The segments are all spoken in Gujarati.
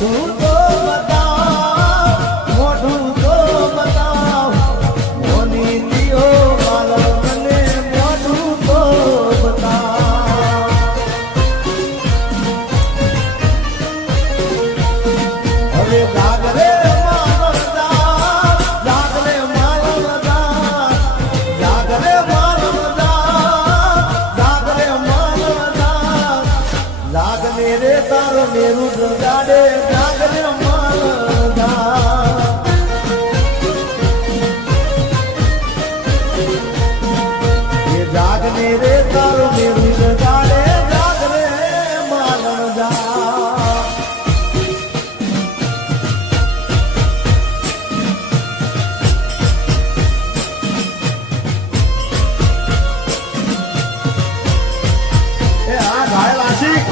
મોઢું તો બતાવ, મોઢું તો બતાવ, મોની દિયો માલો મને મોઢું તો બતાવ. હવે જાગરે મેરું જગાડે જાગરે માલદા. એ જાગને રે તારું મેરું જગાડે જાગરે માલદા. એ આ ઘાયલ આશિક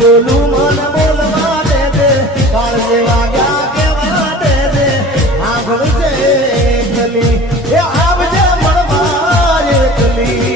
બોલું મને બોલવા દે દે કાળ જેવા ગયા કેવા દે દે આંભળશે ગલી એ આવજે મળવા એકલી.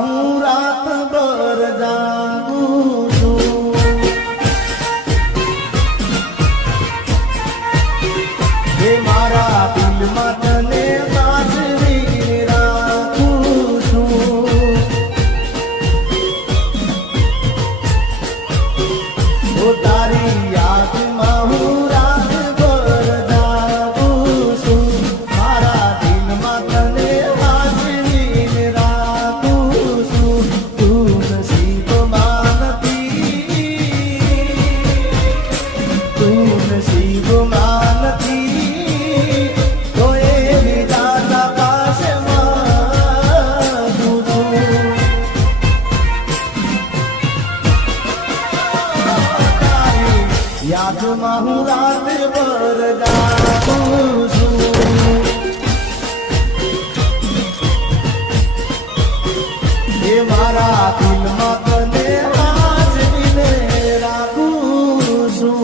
હું રાત ભર જાગું છું, હે મારા દિલમાં તને સાચવી રાખું છું. તો તારી યાદમાં હું રાત ભર જાગું છું, મારા દિલમાં તને સાચવી રાખું છું. તું નસીબમાં નથી, તું નસીબમાં નથી, તો એ વિધાતા પાસે માગું છું. તારી યાદમાં હું રાત ભર જાગું છું, એ મારા દિલમાં તને સાચવીને રાખું છું.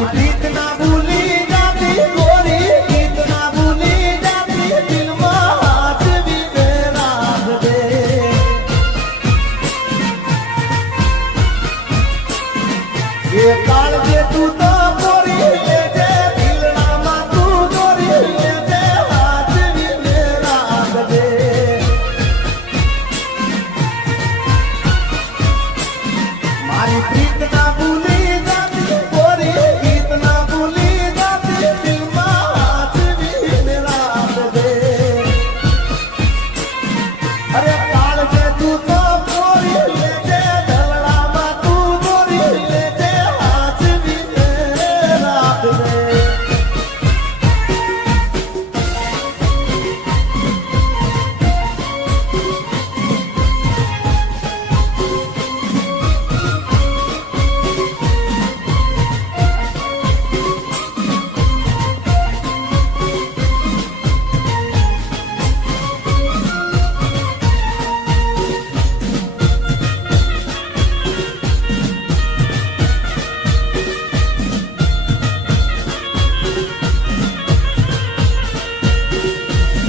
મારી પ્રીત ના ભૂલી જાતી ગોરી ગીત ના ભૂલી જાતી દિલમાં હાથવી ને રાખજે એ કાળજે તું તો ગોરી લેજે દિલડામાં તું ગોરી લેજે હાથવી ને રાખજે મારી પ્રીત ના ભૂલી જાતી ગોરી ગીત ના ભૂલી જાતી દિલમાં હાથવી ને રાખજે અરે કાળજે તું તો ગોરી લેજે દલડામાં તું ગોરી લેજે હાથવી ને રાખજે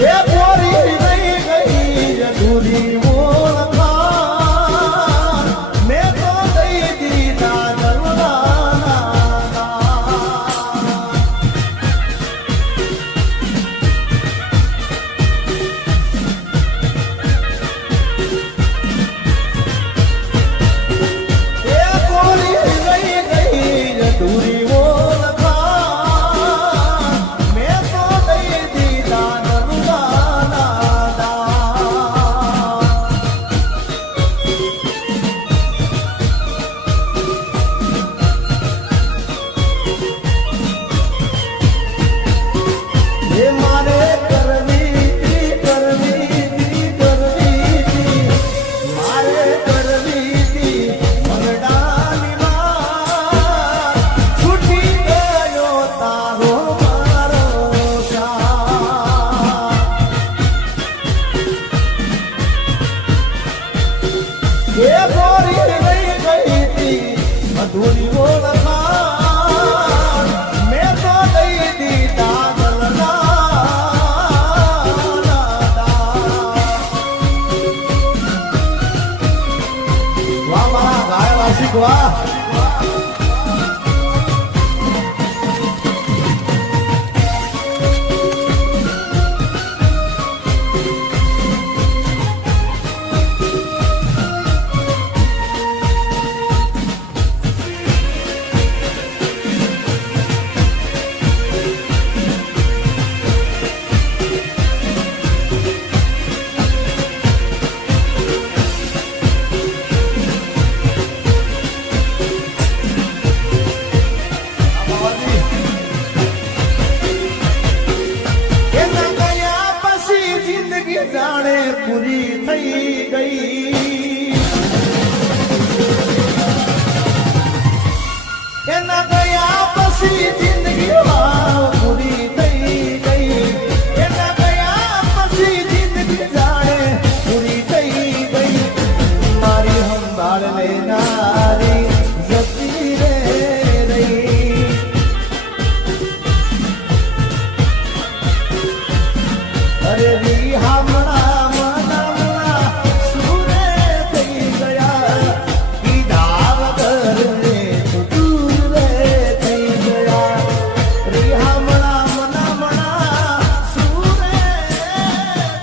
એ ગોરી રહી ગઈ અધૂરી ઓળખાણ મેં તો દઈ દીધા દરવાના એ ગોરી રહી ગઈ અધૂરી ઓળખાણ મેં તો દઈ દીધા એ મારે કરવી મારે કરવી મનડાની માં છૂટી ગયો તારો મારો એ ગોરી રહી ગઈ હતી અધૂરી ઓળખાણ મેં તો દઈ દીધા વાહ મારા ગાયલા શીખવા જાણે પૂરી થઈ ગઈ એના ગયા પછી જિંદગી પૂરી થઈ ગઈ એના ગયા પછી જિંદગી જાણે પૂરી થઈ ગઈ મારી સંભાળ લેનારી જતી રે રહી અરે રી હમણાં મનમણા સુરે થઈ ગયા કીધા વગર રે દૂર રે થઈ ગયા રી હમણાં મનમણા સુરે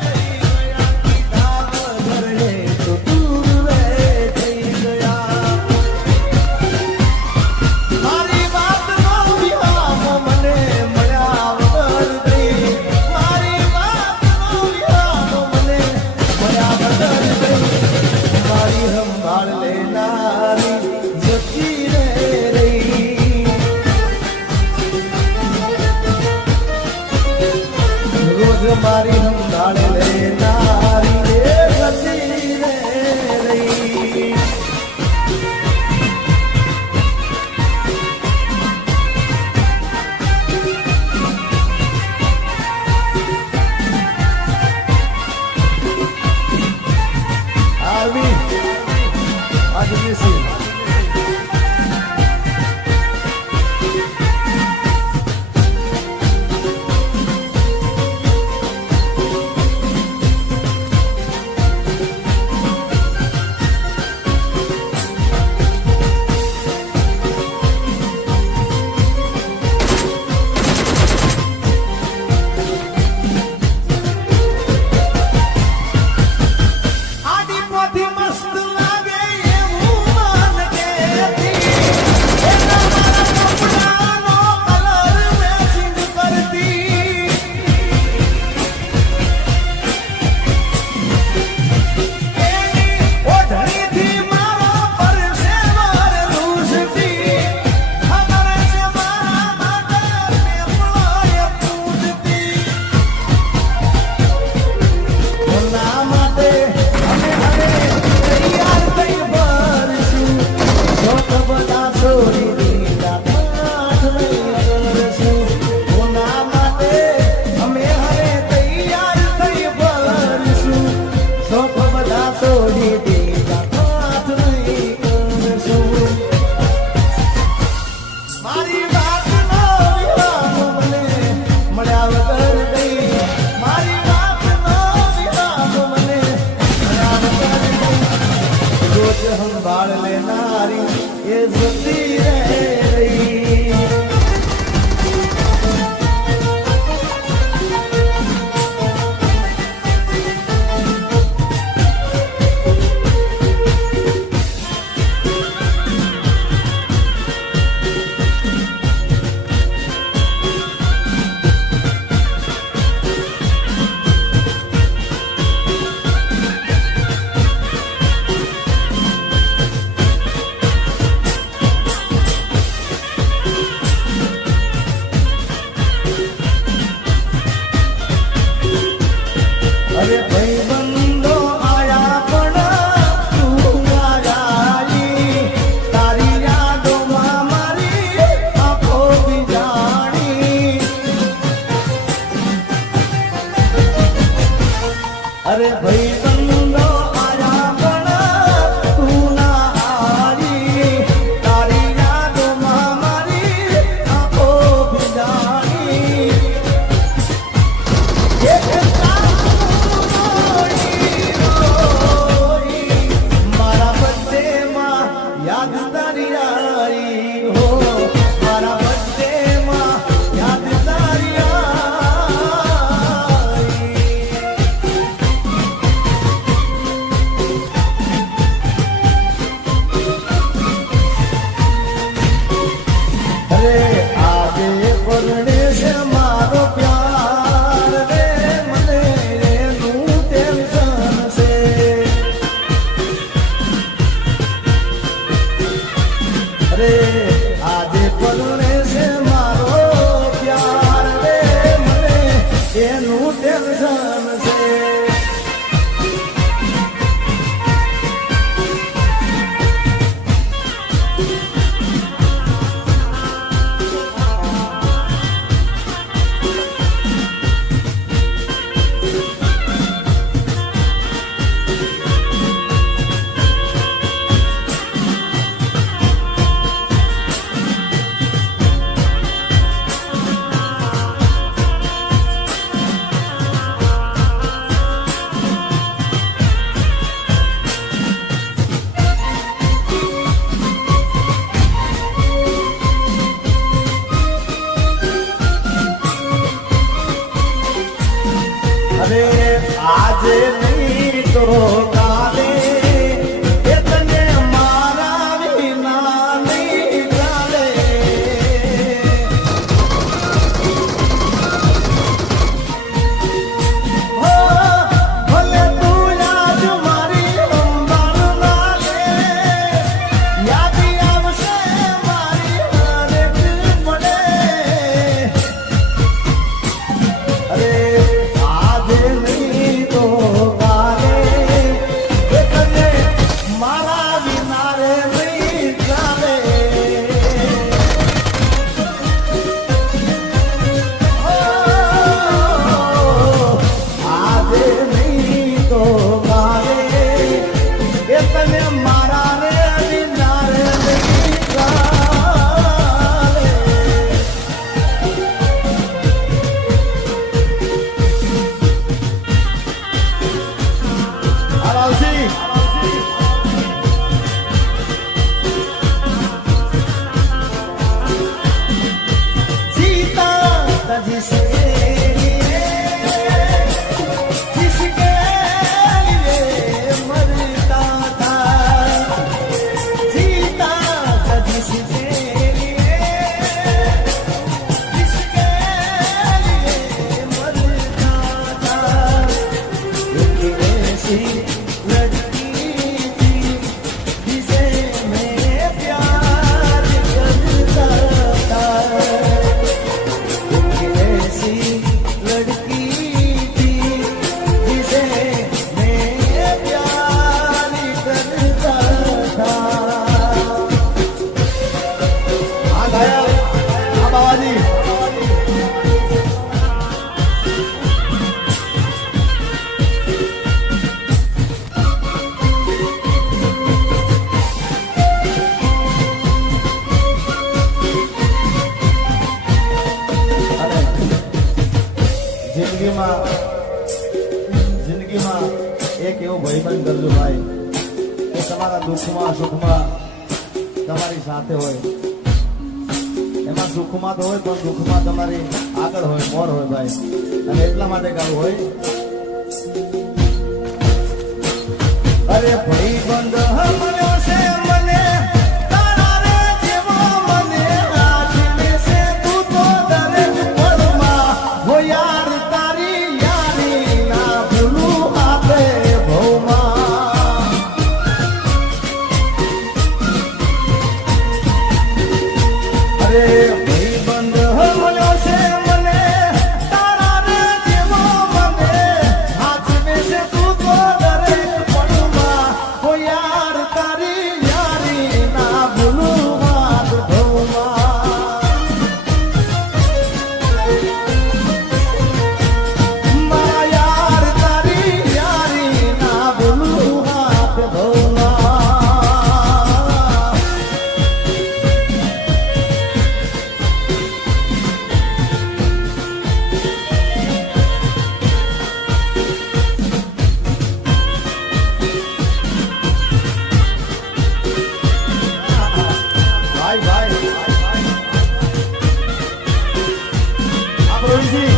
થઈ ગયા કીધા વગર રે દૂર રે થઈ ગયા મારી વાત નો વિહામ મને મળ્યા વગર ગઈ મારી વાત નો વિહામ મને મળ્યા વગર ગઈ મારી સંભાળ લેનારી જતી રે રહી રોજ મારી સંભાળ લેનારી જતી રે રહી છોડી દેતા હાથ નહીં કરશું મારી વાતનો વિરામ મને મળ્યા વગર ગઈ મારી વાતનો વિરામ મને મળ્યા વગર ગઈ રોજ સંભાળ લેનારી એ જતી રહી તમારા દુઃખમાં સુખમાં તમારી સાથે હોય. એમાં સુખમાં તો હોય પણ દુઃખમાં તમારી આગળ હોય, મોર હોય ભાઈ. અને એટલા માટે ગાવું હોય, અરે ભાઈ બંધ મળ્યો છે મને તારા રે જેવો મને આજને છે તું તો દરેક પળમાં હો યાર તારી યારી ના ભૂલું આપે ભવમાં. અરે ભાઈ બંધ મળ્યો છે મને તારા રે જેવો મને આજને છે તું તો દરેક પળમાં હો યાર તારી યારી ના ભૂલું વાત ભવમાં. મારા યાર તારી યારી ના ભૂલું વાત ભવમાં. ભાઈ ભાઈ આ પ્રવીણજી,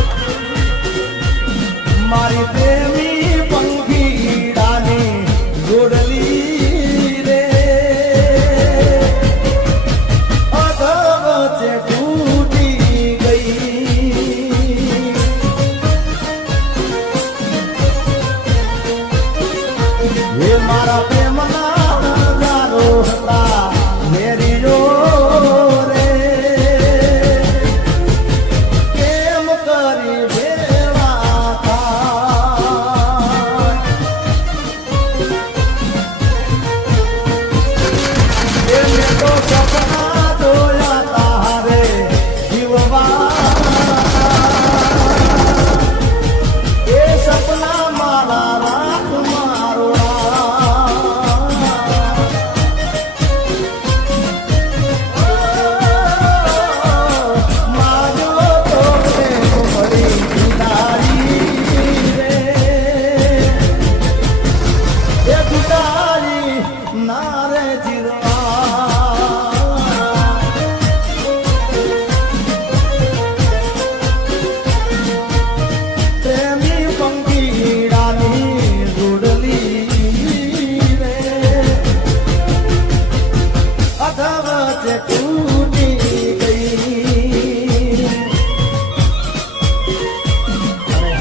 મારી પ્રેમી પંખીડાની જોડલી રે અધ વચ્ચે તૂટી ગઈ. હે મારા પ્રેમના નજારો હતા મેરીઓ રે કેમ કરી ભેળા થાય. મેં તો સપના જોયા તારે જીવવા, એ સપના મારા રાખ મારવા. માજો તો પ્રેમ મળી જુદારી રે એ જુદારી ના રે જીરવા. પ્રેમી પંખીડાની જોડલી રે અધ વચ્ચે તૂટી ગઈ. અને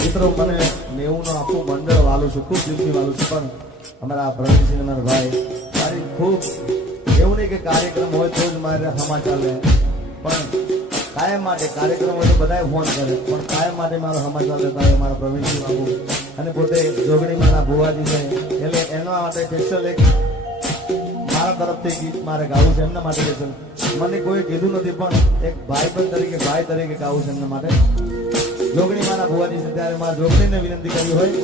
મિત્રો મને 90 નું આખું મંડળ વાલું છું, ખૂબ દિલથી વાલું છું. પણ અમારા પ્રવીણસિંહ અમારા ભાઈ મારી ખૂબ એવું નહીં કે કાર્યક્રમ હોય તો જ મારે હમા ચાલે, પણ કાયમ માટે કાર્યક્રમ હોય તો બધાએ ફોન કરે, પણ કાયમ માટે મારો સમાચાર લેતા હોય મારા પ્રવીણસિંહ બાબુ. અને પોતે જોગણીમાંના ભુવાજી છે, એટલે એના માટે સ્પેશિયલ એક મારા તરફથી ગીત મારે ગાવું છે એમના માટે સ્પેશિયલ. મને કોઈ કીધું નથી પણ એક ભાઈબંધ તરીકે ભાઈ તરીકે ગાવું છે એમના માટે. જોગણીમાંના ભુવાજી છે ત્યારે મારા જોગણીને વિનંતી કરી હોય,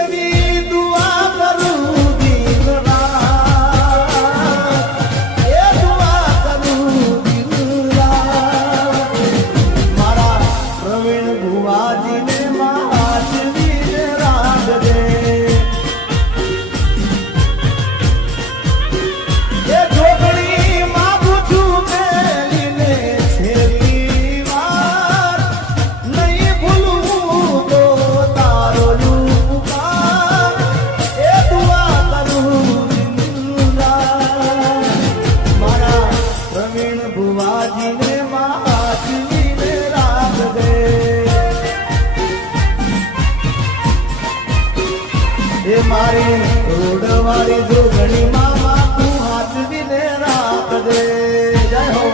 એવી દુઆ કરું દિન રાત, એ દુઆ કરું દિન રાત મારા પ્રવીણ ભુવાજીને માચવીને રાખજે. એ જોગણી માગું છું મેલીને છેલ્લી વાર, નહીં ભૂલવું તો તારો ઉપકાર. એ દુઆ કરું દિન રાત મારા પ્રવીણ ભુવાજીને માચવીને રાખજે. એ મારી રોડવાળી જોગણી મામા તું હાચવીને રાખજે. જય હો.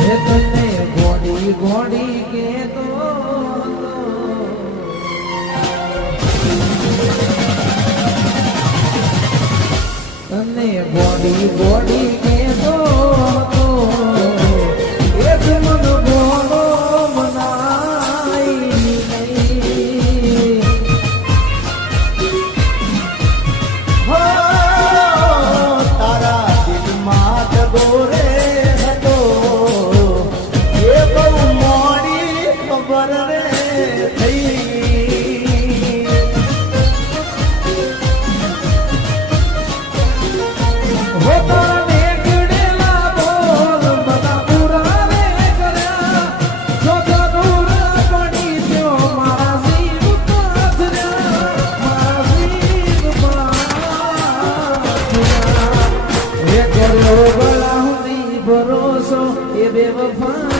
હે તને ગોડી ગોડી કેતો હતો, તને ગોડી ગોડી કેતો હતો, એક મન ગોળો બનાઈ નહીં. વાર રે થઈ હો તારા મેઘડેલા બોલ બધા પૂરા રે કર્યા જો જરૂર પડી તો મારા શિવ પાથર્યા મારા શિવ પાથર્યા એ કર્યો ગળા હુંદી ભરોસો એ બેવફા